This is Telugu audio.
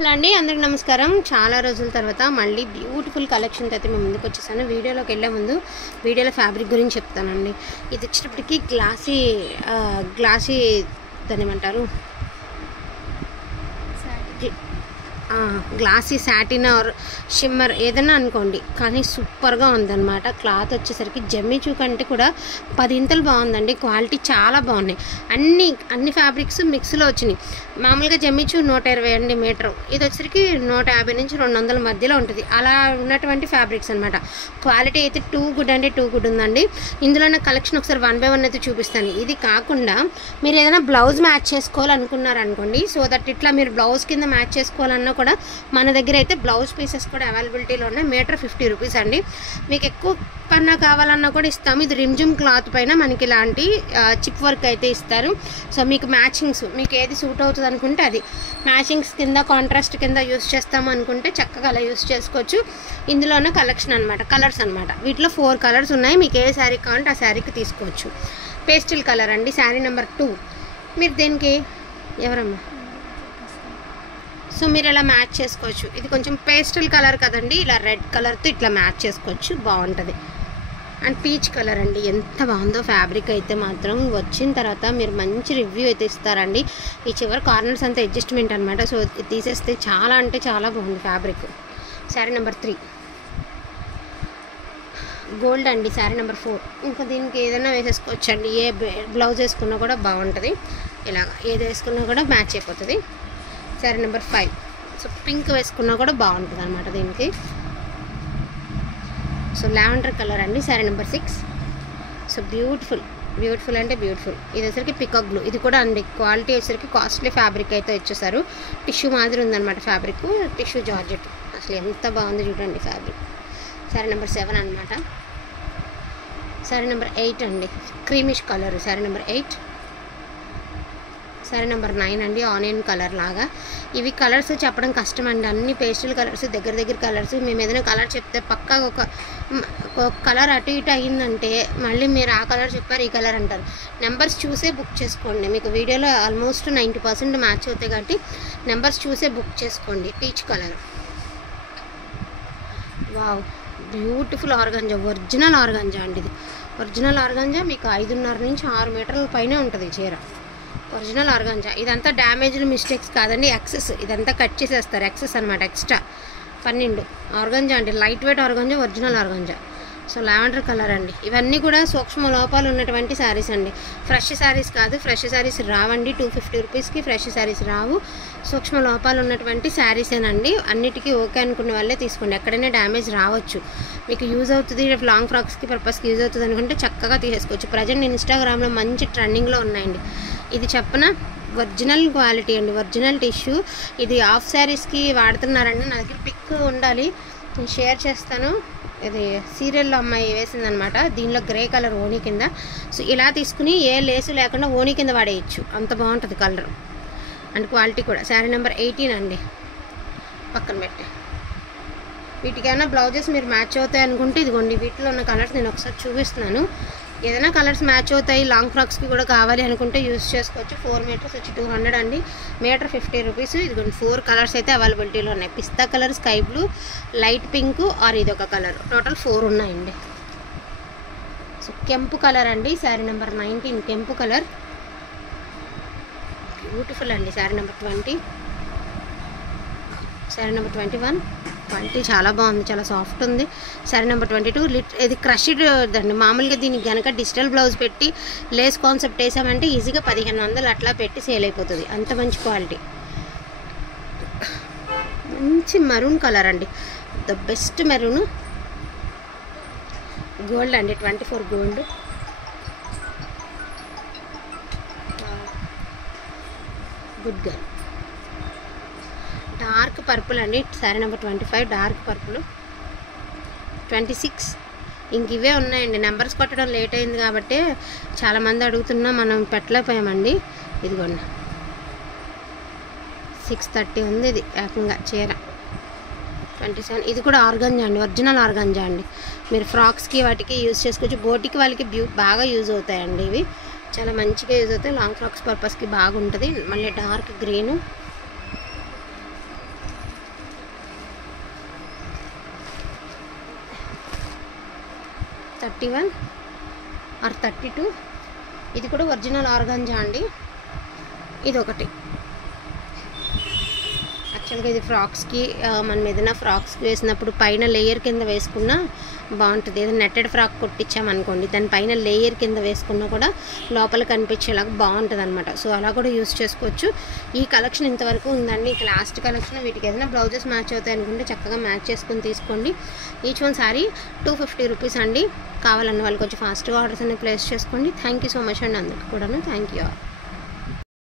హలో అండి, అందరికి నమస్కారం. చాలా రోజుల తర్వాత మళ్ళీ బ్యూటిఫుల్ కలెక్షన్తో అయితే మేము ముందుకు వచ్చేసాను. వీడియోలోకి వెళ్ళే ముందు వీడియోలో ఫ్యాబ్రిక్ గురించి చెప్తానండి. ఇది వచ్చేటప్పటికి గ్లాసీ దాన్ని ఏమంటారు, గ్లాసీ సాటిన్ ఆర్ షిమ్మర్ ఏదైనా అనుకోండి, కానీ సూపర్గా ఉందన్నమాట. క్లాత్ వచ్చేసరికి జమ్మిచూ కంటే కూడా 10 ఇంతలు బాగుందండి. క్వాలిటీ చాలా బాగున్నాయి. అన్ని ఫ్యాబ్రిక్స్ మిక్స్లో వచ్చినాయి. మామూలుగా జమ్మిచూ 120 అండి మీటర్, ఇది వచ్చేసరికి 150 నుంచి 200 మధ్యలో ఉంటుంది. అలా ఉన్నటువంటి ఫ్యాబ్రిక్స్ అనమాట. క్వాలిటీ అయితే టూ గుడ్ అంటే టూ గుడ్ ఉందండి. ఇందులో నా కలెక్షన్ ఒకసారి 1 by 1 అయితే చూపిస్తాను. ఇది కాకుండా మీరు ఏదైనా బ్లౌజ్ మ్యాచ్ చేసుకోవాలనుకున్నారనుకోండి, సో దట్ ఇట్లా మీరు బ్లౌజ్ కింద మ్యాచ్ చేసుకోవాలన్నా కూడా మన దగ్గర అయితే బ్లౌజ్ పీసెస్ కూడా అవైలబిలిటీలో ఉన్నాయి. మీటర్ 50 రూపీస్ అండి. మీకు ఎక్కువ పన్నా కావాలన్నా కూడా ఇస్తాము. ఇది రిమ్జిమ్ క్లాత్ పైన మనకి ఇలాంటి చిప్ వర్క్ అయితే ఇస్తారు. సో మీకు మ్యాచింగ్స్, మీకు ఏది సూట్ అవుతుంది అనుకుంటే అది మ్యాచింగ్స్ కింద, కాంట్రాస్ట్ కింద యూస్ చేస్తాము అనుకుంటే చక్కగా అలా యూస్ చేసుకోవచ్చు. ఇందులోనే కలెక్షన్ అనమాట, కలర్స్ అనమాట. వీటిలో 4 కలర్స్ ఉన్నాయి. మీకు ఏ శారీ కావాలంటే ఆ శారీకి తీసుకోవచ్చు. పేస్టిల్ కలర్ అండి, శారీ నెంబర్ 2. మీరు దీనికి ఎవరమ్మా, సో మీరు ఇలా మ్యాచ్ చేసుకోవచ్చు. ఇది కొంచెం పేస్టల్ కలర్ కదండి, ఇలా రెడ్ కలర్తో ఇట్లా మ్యాచ్ చేసుకోవచ్చు, బాగుంటుంది. అండ్ పీచ్ కలర్ అండి, ఎంత బాగుందో ఫ్యాబ్రిక్ అయితే మాత్రం. వచ్చిన తర్వాత మీరు మంచి రివ్యూ అయితే ఇస్తారండి. ఈ చివరి కార్నర్స్ అంతా అడ్జస్ట్మెంట్ అనమాట. సో తీసేస్తే చాలా అంటే చాలా బాగుంది ఫ్యాబ్రిక్. శారీ నెంబర్ 3 గోల్డ్ అండి, శారీ నెంబర్ 4. ఇంకా దీనికి ఏదైనా వేసేసుకోవచ్చు అండి. ఏ బ్లౌజ్ వేసుకున్నా కూడా బాగుంటుంది. ఇలాగ ఏది వేసుకున్నా కూడా మ్యాచ్ అయిపోతుంది. శారీ నెంబర్ 5. సో పింక్ వేసుకున్నా కూడా బాగుంటుంది అనమాట దీనికి. సో లావెండర్ కలర్ అండి, శారీ నెంబర్ 6. సో బ్యూటిఫుల్ అంటే బ్యూటిఫుల్. ఇది వచ్చరికి పికాక్ బ్లూ. ఇది కూడా అండి క్వాలిటీ వచ్చరికి కాస్ట్లీ ఫ్యాబ్రిక్ అయితే ఇచ్చేసారు. టిష్యూ మాదిరి ఉందన్నమాట ఫ్యాబ్రిక్, టిష్యూ జార్జెట్. అసలు ఎంత బాగుంది చూడండి ఫ్యాబ్రిక్. శారీ నెంబర్ 7 అనమాట. శారీ నెంబర్ 8 అండి, creamish colour, sari number 8. Sari number 9 అండి, ఆనియన్ కలర్ లాగా. ఇవి కలర్స్ చెప్పడం కష్టం అండి, అన్ని పేస్టల్ కలర్స్, దగ్గర కలర్స్. మేము ఏదైనా కలర్ చెప్తే పక్కా ఒక కలర్ అటు ఇటు అయ్యిందంటే మళ్ళీ మీరు ఆ కలర్ చెప్పారు, ఈ కలర్ అంటారు. నెంబర్స్ చూసే బుక్ చేసుకోండి. మీకు వీడియోలో ఆల్మోస్ట్ 90% మ్యాచ్ అవుతాయి కాబట్టి నెంబర్స్ చూసే బుక్ చేసుకోండి. Peach colour, wow, beautiful organza, original organza అండి. ఇది ఒరిజినల్ ఆర్గంజా. మీకు 5.5 నుంచి 6 మీటర్ల పైనే ఉంటుంది చీర. Original organza. ఇదంతా డ్యామేజ్లు మిస్టేక్స్ కాదండి, ఎక్సెస్. ఇదంతా కట్ చేసేస్తారు, ఎక్సెస్ అనమాట, ఎక్స్ట్రా 12 ఆర్గంజా అండి. Light weight organza, original organza. So lavender colour అండి. ఇవన్నీ కూడా సూక్ష్మ లోపాలు ఉన్నటువంటి శారీస్ అండి. ఫ్రెష్ శారీస్ కాదు, ఫ్రెష్ శారీస్ రావండి. 250 రూపీస్కి ఫ్రెష్ శారీస్ రావు. సూక్ష్మ లోపాలు ఉన్నటువంటి శారీసేనండి. అన్నిటికీ ఓకే అనుకునే వాళ్ళే తీసుకోండి. ఎక్కడైనా డ్యామేజ్ రావచ్చు. మీకు యూజ్ అవుతుంది, లాంగ్ ఫ్రాక్స్కి పర్పస్కి యూజ్ అవుతుంది అనుకుంటే చక్కగా తీసేసుకోవచ్చు. ప్రజెంట్ ఇన్స్టాగ్రామ్లో మంచి ట్రెండింగ్లో ఉన్నాయండి. ఇది చెప్పన ఒరిజినల్ క్వాలిటీ అండి, ఒరిజినల్ టిష్యూ. ఇది హాఫ్ శారీస్కి వాడుతున్నారండి. నా దగ్గర పిక్ ఉండాలి, నేను షేర్ చేస్తాను. ఇది సీరియల్లో అమ్మాయి వేసిందనమాట. దీనిలో గ్రే కలర్ ఓనీ కింద. సో ఇలా తీసుకుని ఏ లేసు లేకుండా ఓనీ కింద వాడేయచ్చు, అంత బాగుంటుంది కలర్ అండ్ క్వాలిటీ కూడా. శారీ నెంబర్ 18 అండి, పక్కన పెట్టి. వీటికైనా బ్లౌజెస్ మీరు మ్యాచ్ అవుతాయి అనుకుంటే ఇదిగోండి, వీటిలో ఉన్న కలర్స్ నేను ఒకసారి చూపిస్తున్నాను. ఏదైనా కలర్స్ మ్యాచ్ అవుతాయి, లాంగ్ ఫ్రాక్స్కి కూడా కావాలి అనుకుంటే యూస్ చేసుకోవచ్చు. 4 మీటర్స్ వచ్చి 200 అండి, మీటర్ 50 రూపీస్. ఇదిగోండి 4 కలర్స్ అయితే అవైలబిలిటీలో ఉన్నాయి. పిస్తా colour, sky blue, light pink or ఇదొక కలర్. టోటల్ 4 ఉన్నాయండి. సో కెంపు కలర్ అండి, శారీ నెంబర్ 19, కెంపు కలర్, బ్యూటిఫుల్ అండి. Sari number 20, sari number 21. Quality చాలా బాగుంది, చాలా సాఫ్ట్ ఉంది. శారీ నెంబర్ 22. ఇది క్రష్డ్ అండి. మామూలుగా దీనికి కనుక డిజిటల్ బ్లౌజ్ పెట్టి లేస్ కాన్సెప్ట్ వేసామంటే ఈజీగా 1500 అట్లా పెట్టి సేల్ అయిపోతుంది, అంత మంచి క్వాలిటీ. మంచి మరూన్ కలర్ అండి, ద బెస్ట్ మెరూన్. గోల్డ్ అండి, 24 gold. Good girl. Dark purple అండి, శారీ నెంబర్ 25, డార్క్ పర్పుల్. 26. ఇంక ఇవే ఉన్నాయండి. నెంబర్స్ కొట్టడం లేట్ అయింది కాబట్టి చాలామంది అడుగుతున్నా మనం పెట్టలేకపోయామండి. ఇదిగోండి 630 ఉంది ఇది ఏకంగా చీర. 27. ఇది కూడా ఆర్గంజా అండి, ఒరిజినల్ ఆర్గంజా అండి. మీరు ఫ్రాక్స్కి వాటికి యూజ్ చేసుకోవచ్చు. బోటికి వాళ్ళకి బాగా యూజ్ అవుతాయండి. ఇవి చాలా మంచిగా యూజ్ అవుతాయి. లాంగ్ ఫ్రాక్స్ పర్పస్కి బాగుంటుంది. మళ్ళీ డార్క్ గ్రీను, 31 ఆర్ 32. ఇది కూడా ఒరిజినల్ ఆర్గాంజా అండి. ఇది ఒకటి. యాక్చువల్గా ఇది ఫ్రాక్స్కి మనం ఏదైనా ఫ్రాక్స్కి వేసినప్పుడు పైన లేయర్ కింద వేసుకున్నా బాగుంటుంది. ఏదైనా నెట్టెడ్ ఫ్రాక్ కుట్టించామనుకోండి, దాని పైన లేయర్ కింద వేసుకున్నా కూడా లోపల కనిపించేలాగా బాగుంటుంది అనమాట. సో అలా కూడా యూస్ చేసుకోవచ్చు. ఈ కలెక్షన్ ఇంతవరకు ఉందండి. ఇక లాస్ట్ కలెక్షన్. వీటికి ఏదైనా బ్లౌజెస్ మ్యాచ్ అవుతాయి అనుకుంటే చక్కగా మ్యాచ్ చేసుకుని తీసుకోండి. ఈచ్ వన్ శారీ 250 రూపీస్ అండి. కావాలన్న వాళ్ళు కొంచెం ఫాస్ట్గా ఆర్డర్స్ అనేవి ప్లేస్ చేసుకోండి. థ్యాంక్ యూ సో మచ్ అండి అందరికీ కూడాను. Thank you.